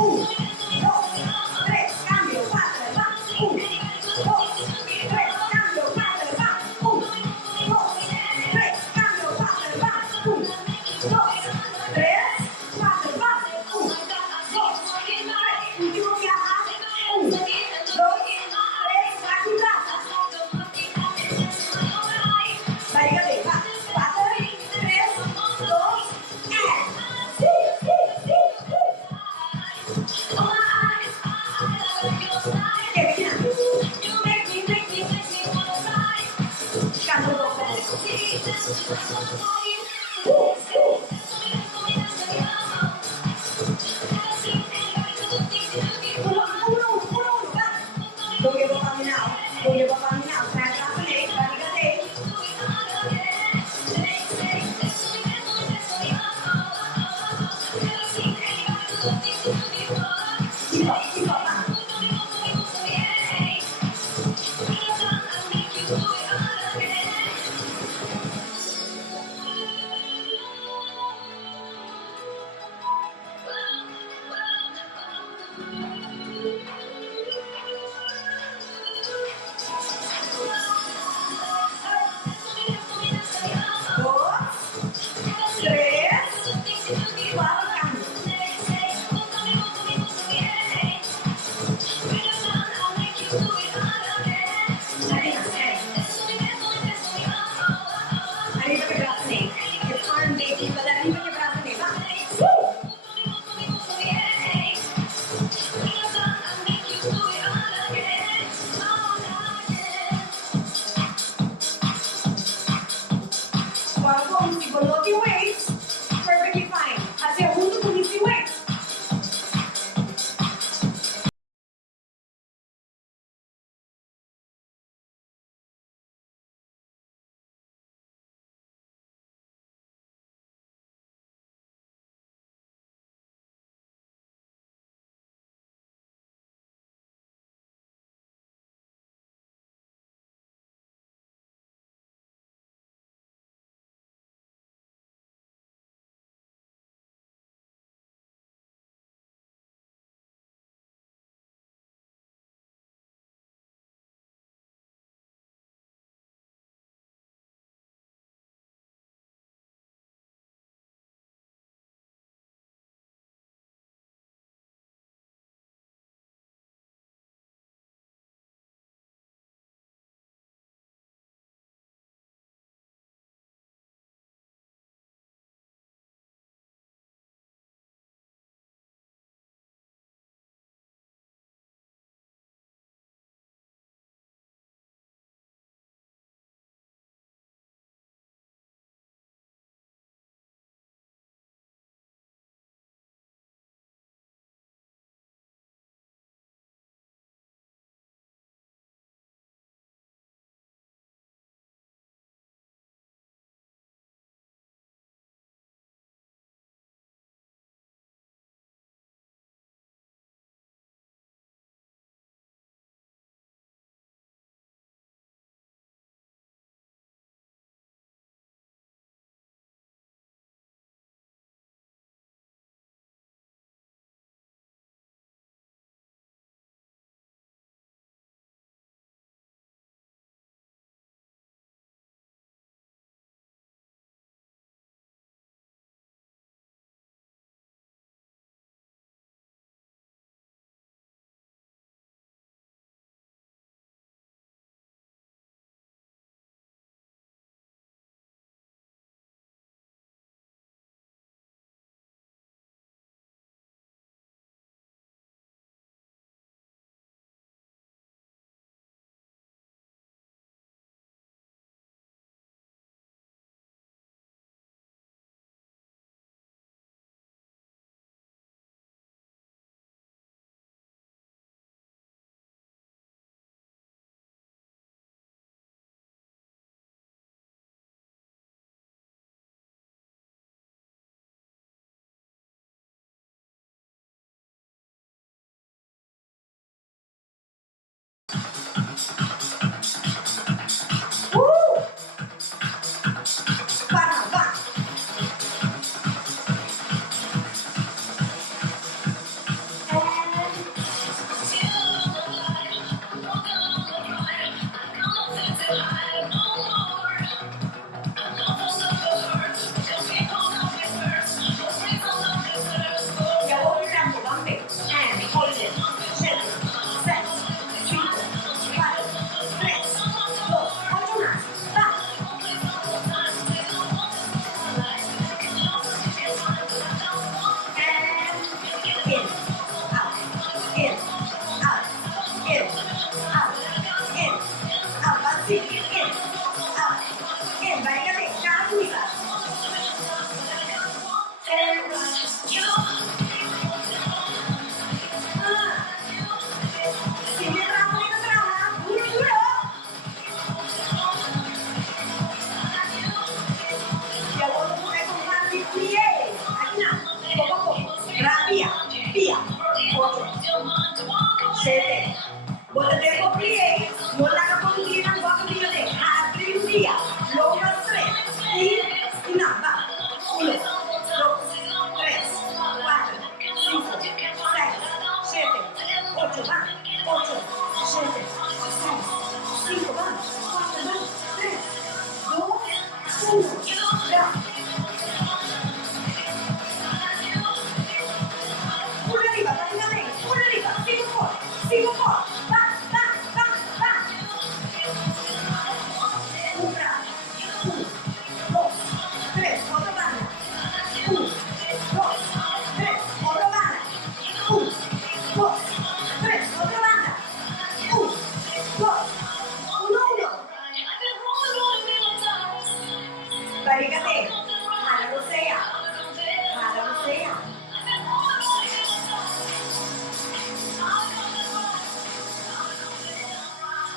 1, 2, 3, cambio, 4, va, 1, 2, 3, cambio, 4, va, 1, 2, 3, cambio, 4, va, 1, 2, 3, 4, va, 1, 2, 3, último viaja, 1, 2, 3, va, chiudata. Vai, Gabi, va, 4, 3, 2, sì, sì, sì, sì.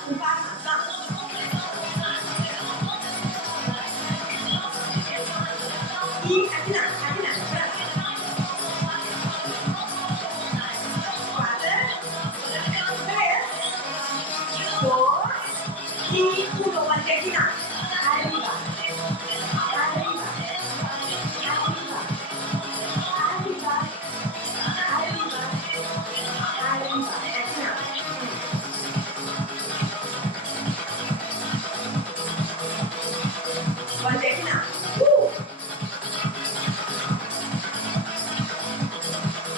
Un par más, vamos. Y aquí nada, bravo. 4, 3, 2 y 1. Guante aquí nada. Arriba. Arriba. Arriba. Arriba. Arriba. Arriba. Aquí nada. Guante aquí nada.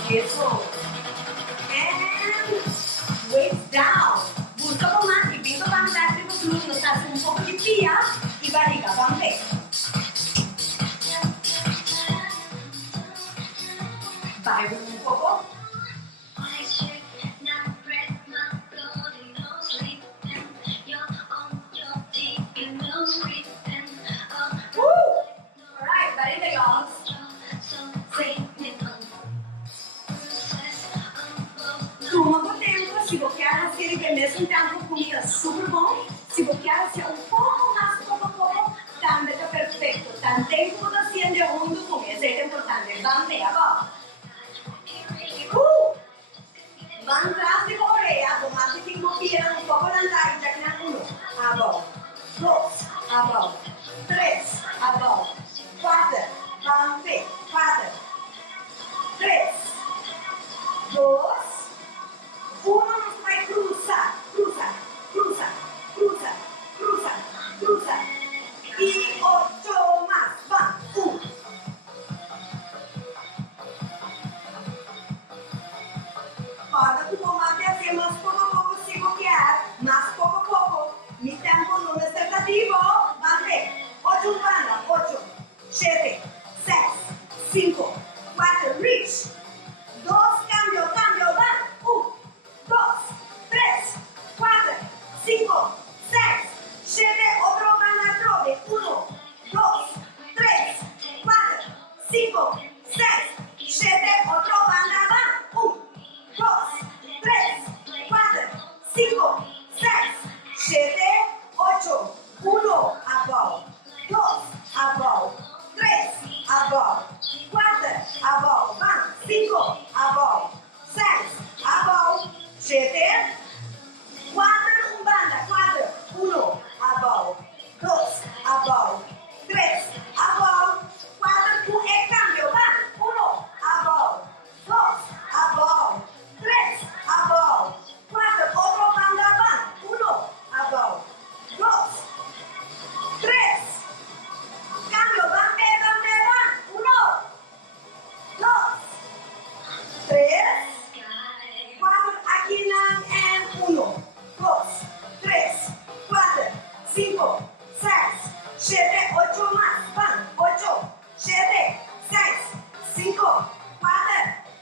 Eso. And weight down. Busca con más y pinto fantástico. Nos hace un poco de pie y barriga. Vamos a ver. Baile un poco. Alright, barriga, y'all. Toma com tempo, se você quer aquele que mesmo tempo comida super bom, se você quer ser um pouco mais pouco a pouco, também está perfeito. Tanto tempo da sendo junto com isso é importante. Vamos ver agora. Vamos atrás de Coreia, vamos lá que copiar um pouco da andar já que na 1, agora, 2, agora, 3, agora, 4, vamos ver, 4, 3, 2, 1, nos vai cruzar, cruza, cruza, cruza, cruza, cruza. E 8 mais, vamos, 1. Agora tu comando é assim, mas pouco a pouco se bloquear, mas pouco a pouco, mi tempo não é tentativo, vamos ver, 8 banda, 8, 7, 6, 5, 4, reach, 2, cambio, cambio, van, 1, 2, 3, 4, 5, 6, 7, otro banda, trove, 1, 2, 3, 4, 5, 6, 7, otro banda, van, 1, 2, 3, 4, 5, 6, 7, 8, 1, above, 2, above, 3, above, 4, above, van, 5, above, 6, above, 7, 4, un banda, 4, 1, above, 2, above, 3, above, 4, tu e cambio, van, 1, above, 2, above, 3, above, 4, otro banda, van, 1, above, 2, 3, cambio, van, 1, 2, 3, 4, aquí en 1, 2, 3, 4, 5, 6, 7, 8 más, van, 8, 7, 6, 5, 4,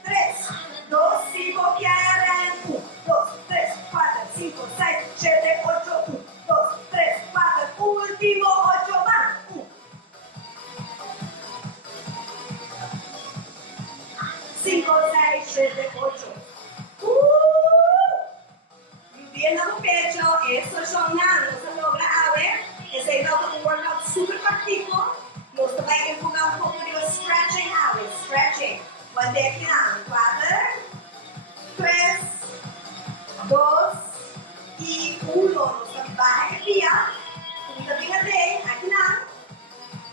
3, 2, 5, que hay en 1, 2, 3, 4, 5, 6, 7, 8, 1, 2, 3, 4, último 8 más, 1, 5, 6, 7, 8. Bien a tu pecho, eso sonando, se logra a ver, ese es un workout super cortico, nos va a enfocar un poco de stretching a ver, stretching. Cuando aquí 4, 3, 2 y 1, nos va a enviar, fíjate, aquí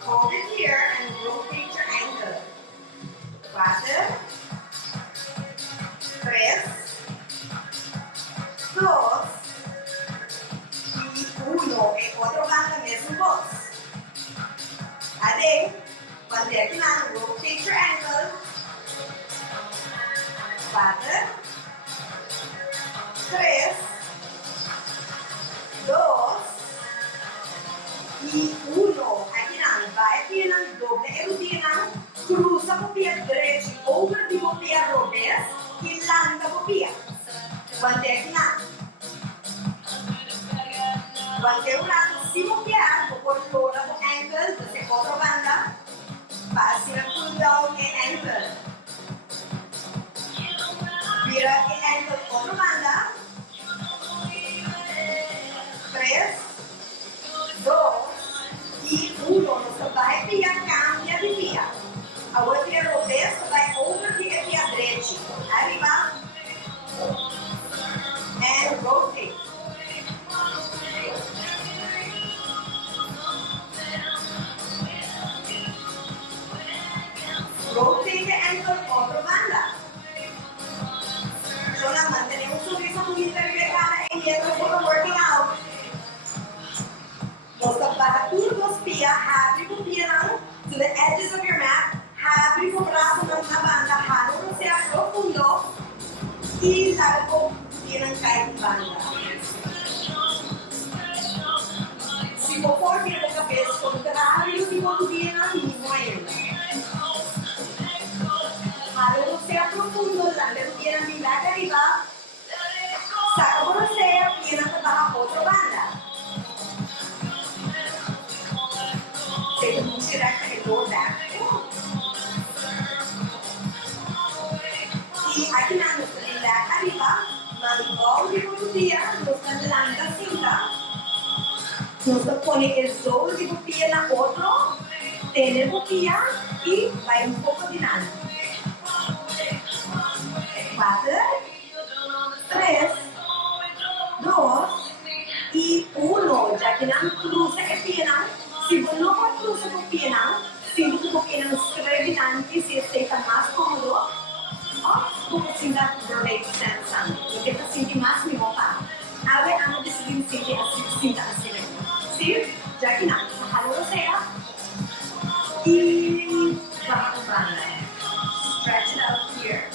hold it here and rotate your ankle. 4, 3, 2 y 1. En otro banda mesmo box. Adem, cuando aquí rotate your ankle. 4, 3, 2 y 1. Aquí vai aqui na doble erutina, cruza o pé direito, over o pé revés e lança o pé. Quando é que não? Quando é o lado se bloquear, por fora do ankle, você outra banda, faz a pull down e ankle. Vira e ankle outra banda. mientras we're working out. Basta batur dos pia, happy po pia to the edges of your mat. Happy po braso ng banda, halo po siya profundo. Ilagay po pia ng kahit banda. Si po po pia ng kapes, kontrari si po pia ng himoy. Halo po siya profundo, lalo pia ng bilaga, diba? Saka po na siya, pia ng tabaha po sa banda. Take a look at the lower back. Y aquí nada, relax arriba, mango de botella, nos adelanta cinta, nos pone el sol de botella en la otro, tiene botella y va un poco de nada. 4, 3, 2 y 1. Ya que no cruza el pierna, si no cruza tu pierna, si tu pierna es revidante, si está más cómodo, kung sinta make sense ang kita sinti mas mi mopa. Awe ang decision sinti sinta asile. See? Jackie na halo saya. Banda. Stretch it out here.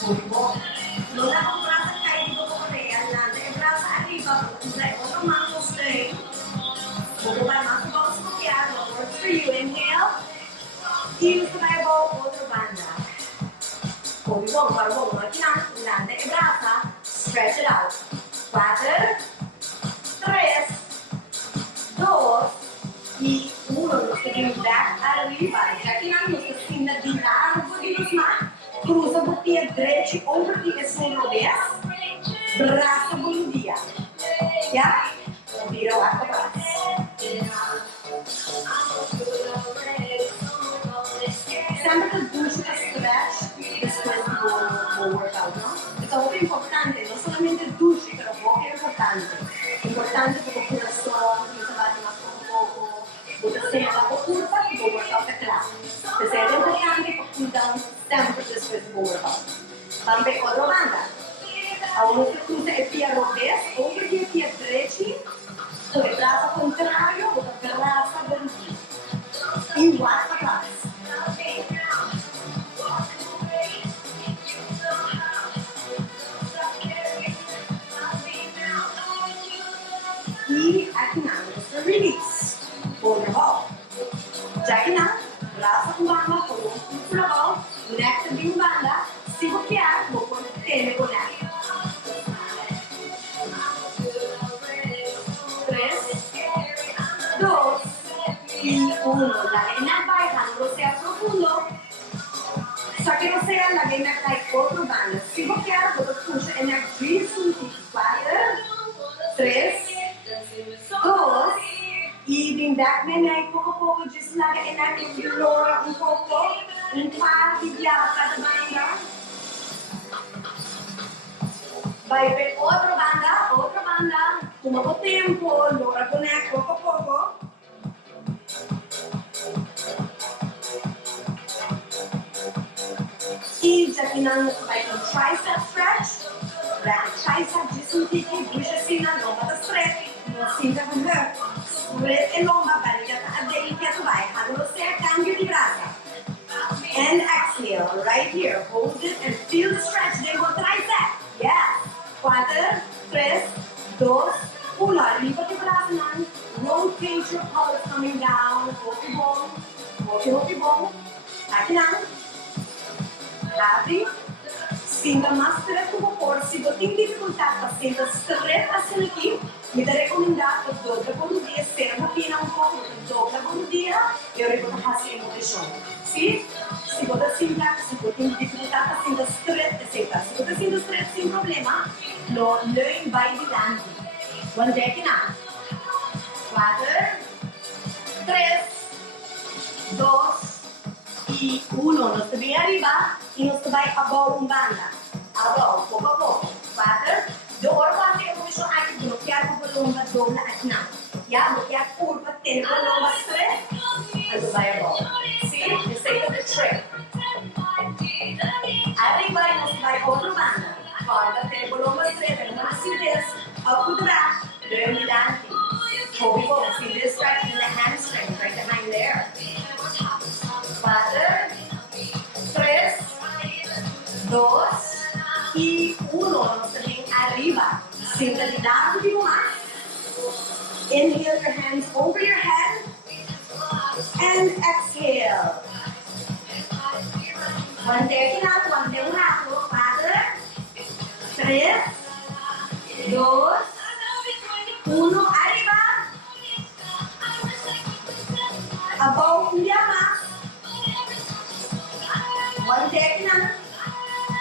Bubo. Lola kung brasa kayo dito ko kaya nanda e brasa arriba na otro mango straight. Bubo ba mas box ko kaya works for you. Inhale. Use the otro banda. Bubo, bubo, aquí landa e brasa. Stretch it out. 4, 3, 2 y 1. Nos quedamos back arriba. Ya que nos quedamos de lado un poquito más. Cruza o pé direito, ombro e esquerdo vez. Braço bom dia. Já? Vira lá para trás. Sempre que busca stretch después do workout, ¿no? Esto es importante, no solamente duche, pero es importante. Importante porque el corazón, que se va a más un poco, porque se va a curva y el workout es claro. Es importante porque cuidamos sempre después do workout. Vamos ver outra banda. A outra cruza é pia revés, outra que é pia direito, sobre o braço contrário, outra braço direito. Igual para trás. E aqui não, release. Outra volta. Já que não, braço com banda, coluna com banda, neck de banda, se bloquear, vou pôr tênis com neck. 3, 2 y 1. La gana va dejando sea profundo. Só que no sea la gana cae otro banda. Se bloquear, vou puxar energia sutil. 4, 3, 2 y bring back neném poco a poco, deslaga energia, ignora un poco, un par de viajes cada banda. Vai per outra banda, toma o tempo, logra conecta poco a poco. E já que não vai com tricep stretch, tricep disuntichi, puxa assim na lomba da stretch, não sinta com her. Spread e lomba, barriga tá adentro, tu vai, quando você cambio de braço. And exhale, right here, hold it and feel the stretch, then go tricep, yes. 4, 3, 2, 1. Lipat yung braso lang. Rotate your pelvis coming down. Hopi bong. Hopi bong. Aqui lang. Abre. Sinta mais direto no corpo. Se você tem dificuldade para sentar direto assim aqui, me dá recomendado que dobra quando dia, serva pina um pouco, dobra quando dia, eu recomendo fazer emoção. Se você sentar, se você tem dificuldade para sentar direto, sentar. Se você sentar direto sem problema, lo leun vai virando. Onde é que não? 4, 3, 2 y 1. Nos vem arriba e nos vai above um banda. Above, pouco a pouco. 4. De orba tem um chão aqui, bloquear com a lomba dobra aqui não. Já bloquear curva, tem a lomba straight, e vai above. See? Receita do trick. Arriba e nos vai outra banda. Corda, tem a lomba straight, não acidez. Up y 1. Nos tenemos arriba. Sincronizar contigo más. Inhale your hands over your head. And exhale. Guante final, guante un lado. 4, 3, 2, 1. Arriba. Above kuya más. Guante final.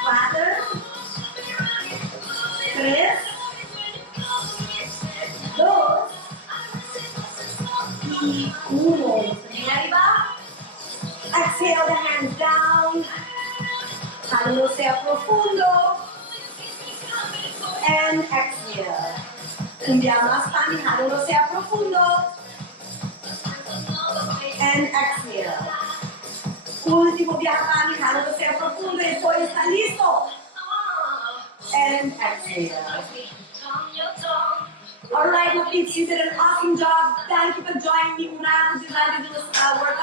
4, 3, 2 y 1. Bien arriba. Exhale the hands down. Jalón sea profundo. And exhale. Cumbia más pani, jalón sea profundo. And exhale. Último viaje pani, jalón sea profundo y después está listo. And exhale. Alright, my kids, you did an awesome job. Thank you for joining me. We're going to do this work